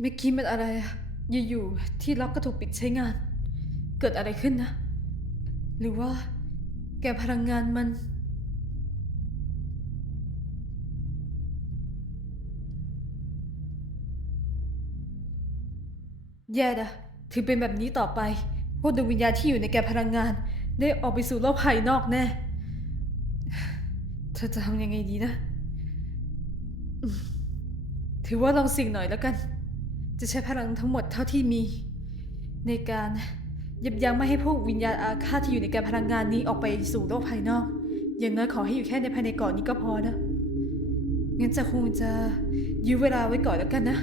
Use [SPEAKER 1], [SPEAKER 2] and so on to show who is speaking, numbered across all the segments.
[SPEAKER 1] เมื่อกี้มันอะไรอะอยู่ๆที่ล็อกก็ถูกปิดใช้งาน เกิดอะไรขึ้นนะ หรือว่า แกพลังงานมัน แย่นะถึงเป็นแบบนี้ต่อไป พวกดวงวิญญาณที่อยู่ในแกพลังงาน ได้ออกไปสู่โลกภายนอกแน่ เธอจะทำยังไงดีนะ ถือว่าลองสิ่งหน่อยแล้วกัน จะใช้พลังทั้งหมดเท่าที่มี ในการยับยั้งไม่ให้พวกวิญญาณอาฆาตที่อยู่ในแกพลังงานนี้ออกไปสู่โลกภายนอก อย่างน้อยขอให้อยู่แค่ในภายในเกาะนี้ก็พอนะงั้นจะคงจะยื้อเวลาไว้ก่อนแล้วกันนะ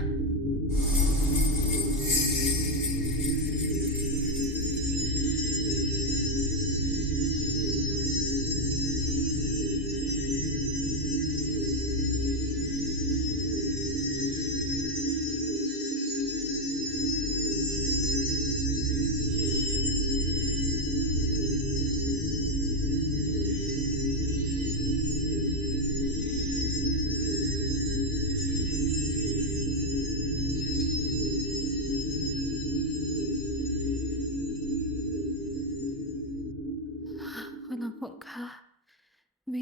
[SPEAKER 1] พ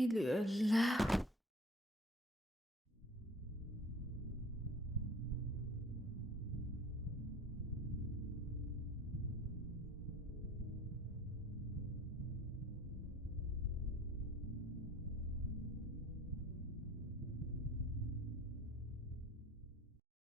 [SPEAKER 1] ลัง